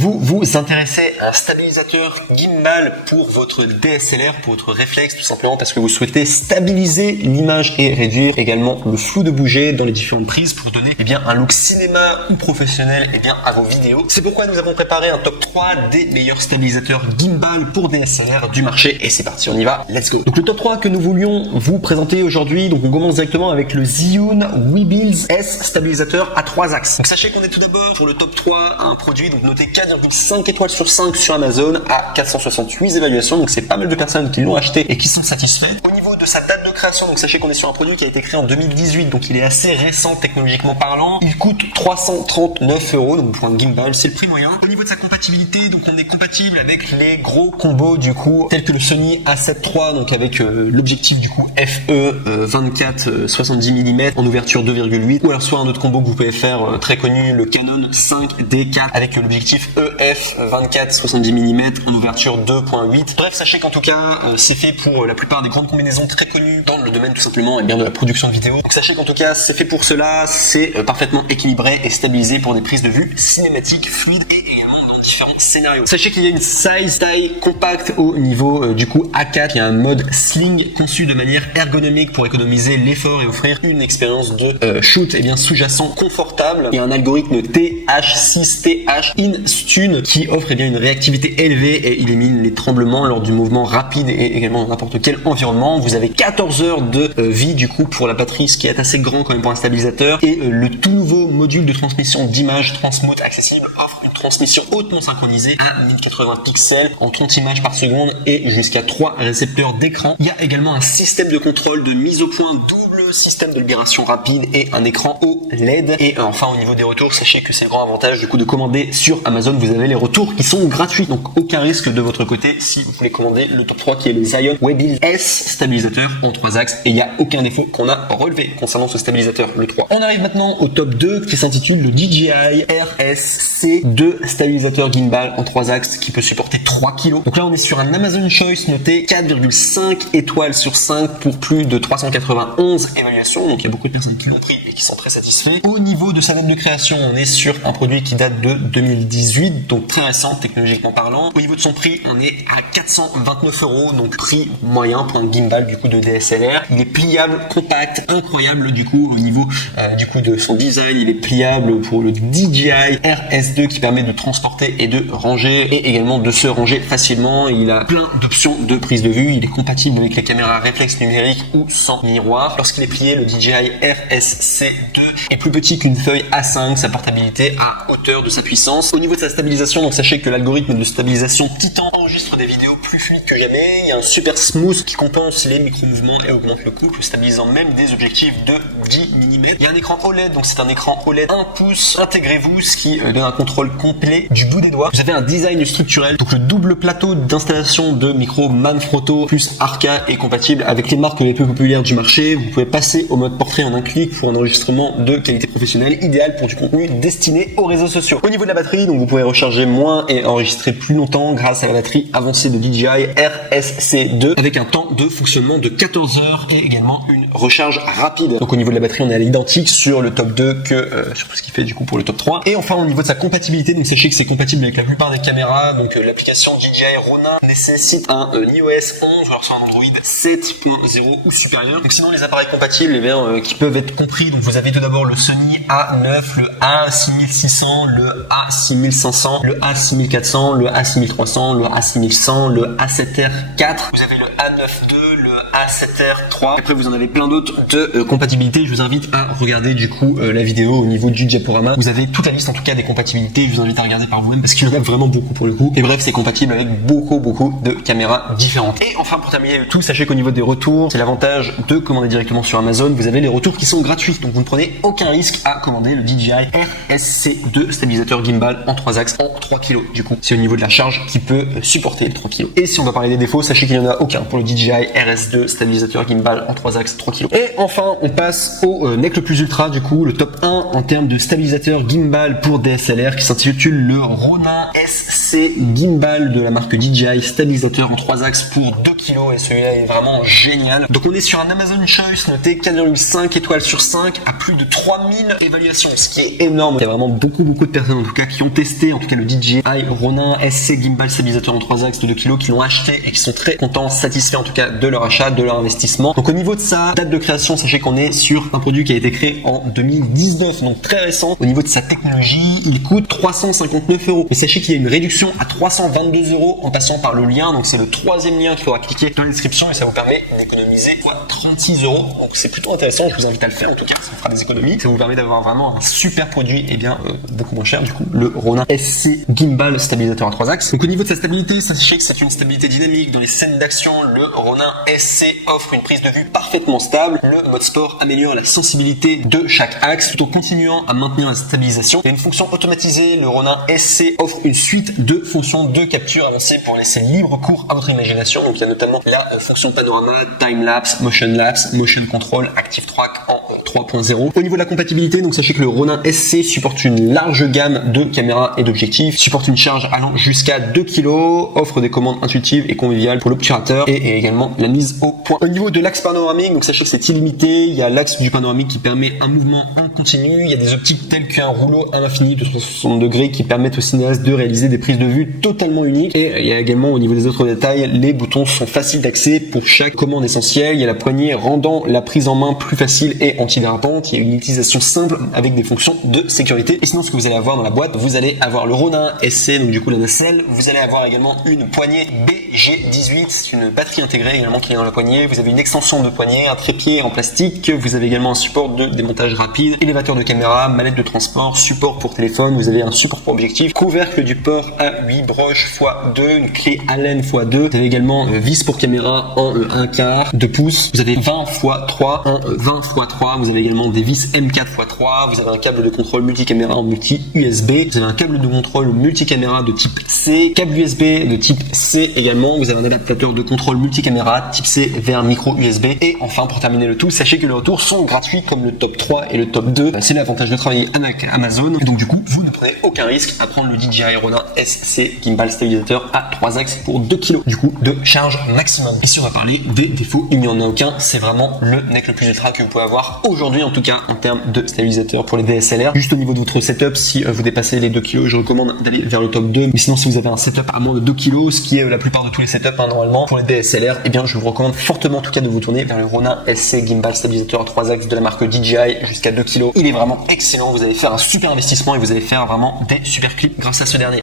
Vous vous intéressez à un stabilisateur gimbal pour votre DSLR, pour votre réflexe, tout simplement parce que vous souhaitez stabiliser l'image et réduire également le flou de bouger dans les différentes prises pour donner un look cinéma ou professionnel à vos vidéos. C'est pourquoi nous avons préparé un top 3 des meilleurs stabilisateurs gimbal pour DSLR du marché et c'est parti, on y va, let's go. Donc le top 3 que nous voulions vous présenter aujourd'hui, donc on commence directement avec le Zhiyun Weebiz S stabilisateur à 3 axes. Donc sachez qu'on est tout d'abord pour le top 3 à un produit donc noté 4,5 étoiles sur 5 sur Amazon à 468 évaluations, donc c'est pas mal de personnes qui l'ont acheté et qui sont satisfaites. Au niveau de sa date de création, donc sachez qu'on est sur un produit qui a été créé en 2018, donc il est assez récent technologiquement parlant. Il coûte 339 €, donc pour un gimbal, c'est le prix moyen. Au niveau de sa compatibilité, donc on est compatible avec les gros combos du coup, tels que le Sony A7 III, donc avec l'objectif du coup FE 24 70 mm en ouverture 2,8, ou alors soit un autre combo que vous pouvez faire très connu, le Canon 5D4 avec l'objectif EF 24 70 mm en ouverture 2.8. Bref, sachez qu'en tout cas, c'est fait pour la plupart des grandes combinaisons très connues dans le domaine tout simplement de la production de vidéos. Donc sachez qu'en tout cas, c'est fait pour cela, c'est parfaitement équilibré et stabilisé pour des prises de vue cinématiques, fluides et également différents scénarios. Sachez qu'il y a une taille compacte au niveau du coup A4. Il y a un mode sling conçu de manière ergonomique pour économiser l'effort et offrir une expérience de shoot sous-jacent confortable. Il y a un algorithme TH6TH InStune qui offre une réactivité élevée et élimine les tremblements lors du mouvement rapide et également dans n'importe quel environnement. Vous avez 14 heures de vie du coup pour la batterie, ce qui est assez grand quand même pour un stabilisateur, et le tout nouveau module de transmission d'image Transmute accessible offre une transmission hautement synchronisée à 1080 pixels en 30 images par seconde et jusqu'à 3 récepteurs d'écran. Il y a également un système de contrôle de mise au point double, système de libération rapide et un écran OLED. Et enfin au niveau des retours, sachez que c'est le grand avantage du coup de commander sur Amazon, vous avez les retours qui sont gratuits, donc aucun risque de votre côté si vous voulez commander le top 3 qui est le Zhiyun Weebiz S stabilisateur en 3 axes, et il n'y a aucun défaut qu'on a relevé concernant ce stabilisateur, le 3. On arrive maintenant au top 2 qui s'intitule le DJI RSC2 stabilisateur gimbal en 3 axes qui peut supporter 3 kg. Donc là on est sur un Amazon Choice noté 4,5 étoiles sur 5 pour plus de 391 évaluations, donc il y a beaucoup de personnes qui l'ont pris et qui sont très satisfaits. Au niveau de sa date de création, on est sur un produit qui date de 2018, donc très récent technologiquement parlant. Au niveau de son prix, on est à 429 €, donc prix moyen pour un gimbal du coup de DSLR. Il est pliable, compact, incroyable du coup au niveau du coup de son design. Il est pliable pour le DJI RS2 qui permet de transporter et de ranger et également de se ranger facilement. Il a plein d'options de prise de vue. Il est compatible avec les caméras réflexes numériques ou sans miroir. Lorsqu'il est plié, le DJI RSC2 est plus petit qu'une feuille A5. Sa portabilité à hauteur de sa puissance. Au niveau de sa stabilisation, donc sachez que l'algorithme de stabilisation Titan enregistre des vidéos plus fluides que jamais. Il y a un super smooth qui compense les micro-mouvements et augmente le couple, stabilisant même des objectifs de 10 mm. Il y a un écran OLED, donc c'est un écran OLED 1 pouce. Intégrez-vous, ce qui donne un contrôle complet du bout des doigts. Vous avez un design structurel, donc le double plateau d'installation de micro Manfrotto plus Arca est compatible avec les marques les plus populaires du marché. Vous pouvez passer au mode portrait en un clic pour un enregistrement de qualité professionnelle, idéal pour du contenu destiné aux réseaux sociaux. Au niveau de la batterie, donc vous pouvez recharger moins et enregistrer plus longtemps grâce à la batterie avancée de DJI RSC2 avec un temps de fonctionnement de 14 heures et également une recharge rapide. Donc au niveau de la batterie, on est à l'identique sur le top 2 que sur ce qu'il fait du coup pour le top 3. Et enfin au niveau de sa compatibilité, donc sachez que c'est compatible avec la plupart des caméras, donc l'application DJI Ronin nécessite un iOS 11 ou alors sur un Android 7.0 ou supérieur. Donc sinon les appareils compatibles qui peuvent être compris, donc vous avez tout d'abord le Sony A9, le A6600, le A6500, le A6400, le A6300, le A6100, le A7R4, vous avez le A9 II, le A7R3. Après vous en avez plein d'autres de compatibilité. Je vous invite à regarder du coup la vidéo au niveau du diaporama. Vous avez toute la liste en tout cas des compatibilités. Je vous invite à regarder par vous-même parce qu'il y en a vraiment beaucoup pour le coup. Et bref, c'est compatible avec beaucoup de caméras différentes. Et enfin pour terminer le tout, sachez qu'au niveau des retours, c'est l'avantage de commander directement sur Amazon. Vous avez les retours qui sont gratuits, donc vous ne prenez aucun risque à commander le DJI RSC2 stabilisateur gimbal en 3 axes en 3 kg. Du coup, c'est au niveau de la charge qui peut supporter les 3 kg. Et si on doit parler des défauts, sachez qu'il n'y en a aucun pour le DJI RS2 stabilisateur gimbal en 3 axes 3 kg. Et enfin, on passe au NEC le plus ultra, du coup, le top 1 en termes de stabilisateur gimbal pour DSLR qui s'intitule le Ronin SC Gimbal de la marque DJI, stabilisateur en 3 axes pour 2 kg et celui-là est vraiment génial. Donc on est sur un Amazon Choice noté 4,5 étoiles sur 5 à plus de 3000 évaluations, ce qui est énorme. Il y a vraiment beaucoup de personnes en tout cas qui ont testé en tout cas le DJI Ronin SC Gimbal stabilisateur en 3 axes de 2 kg, qui l'ont acheté et qui sont très contents, satisfaits en tout cas de leur achat, de leur investissement. Donc au niveau de sa date de création, sachez qu'on est sur un produit qui a été créé en 2019, donc très récent. Au niveau de sa technologie, il coûte 359 €. Mais sachez qu'il y a une réduction à 322 € en passant par le lien, donc c'est le troisième lien qu'il faudra cliquer dans la description et ça vous permet d'économiser 36 €. Donc c'est plutôt intéressant, je vous invite à le faire en tout cas, ça vous fera des économies. Ça vous permet d'avoir vraiment un super produit et bien beaucoup moins cher, du coup le Ronin SC Gimbal stabilisateur à 3 axes. Donc au niveau de sa stabilité, sachez que c'est une stabilité dynamique. Dans les scènes d'action, le Ronin SC offre une prise de vue parfaitement stable. Le mode sport améliore la sensibilité de chaque axe tout en continuant à maintenir la stabilisation. Il y a une fonction automatisée, le Ronin SC offre une suite de fonctions de capture avancées pour laisser libre cours à votre imagination. Donc il y a notamment la fonction panorama, time lapse, motion control, active track en 3.0. Au niveau de la compatibilité, donc sachez que le Ronin SC supporte une large gamme de caméras et d'objectifs, supporte une charge allant jusqu'à 2 kg, offre des commandes intuitives et conviviales pour l'obturateur et également la mise au point. Au niveau de l'axe panoramique, donc sachez que c'est illimité. Il y a l'axe du panoramique qui permet un mouvement en continu. Il y a des optiques telles qu'un rouleau à l'infini de 360 degrés qui permettent au cinéaste de réaliser des prises de vue totalement uniques. Et il y a également au niveau des autres détails, les boutons sont faciles d'accès pour chaque commande essentielle. Il y a la poignée rendant la prise en main plus facile et antidérapante. Il y a une utilisation simple avec des fonctions de sécurité. Et sinon, ce que vous allez avoir dans la boîte, vous allez avoir le Ronin SC, donc du coup la nacelle. Vous allez avoir également une poignée BG18, c'est une batterie intégrée également qui est dans la poignée. Vous avez une extension de poignée, un trépied en plastique. Vous avez également un support de démontage rapide, élévateur de caméra, mallette de transport, support pour téléphone. Vous avez un support pour objectif, couvercle du port à 8 broches x2, une clé Allen x2. Vous avez également vis pour caméra en 1/4 de pouce. Vous avez 20 x 3 en 20 x 3. Vous avez également des vis M4 x 3. Vous avez un câble de contrôle multicaméra en multi-USB. Vous avez un câble de contrôle multicaméra de type C, câble USB de type C également. Vous avez un adaptateur de contrôle multicaméra type C vers micro USB. Et enfin, pour terminer le tout, sachez que les retours sont gratuits comme le top 3 et le top 2. C'est l'avantage de travailler avec Amazon. Et donc du coup, vous ne prenez aucun risque à prendre le DJI Ronin SC Gimbal stabilisateur à 3 axes pour 2 kg du coup de charge maximum. Et si on va parler des défauts, il n'y en a aucun. C'est vraiment le nec le plus ultra que vous pouvez avoir aujourd'hui en tout cas en termes de stabilisateur pour les DSLR. Juste au niveau de votre setup, si vous dépassez les 2 kg, je recommande d'aller vers le top 2. Mais sinon, si vous avez un setup à moins de 2 kg, ce qui est la plupart de tous les setups normalement pour les DSLR, eh bien je vous recommande fortement en tout cas de vous tourner vers le Ronin SC Gimbal stabilisateur à 3 axes de la marque DJI jusqu'à 2 kg. Il est vraiment excellent. Vous allez faire un super investissement et vous allez faire vraiment des super clips grâce à ce dernier.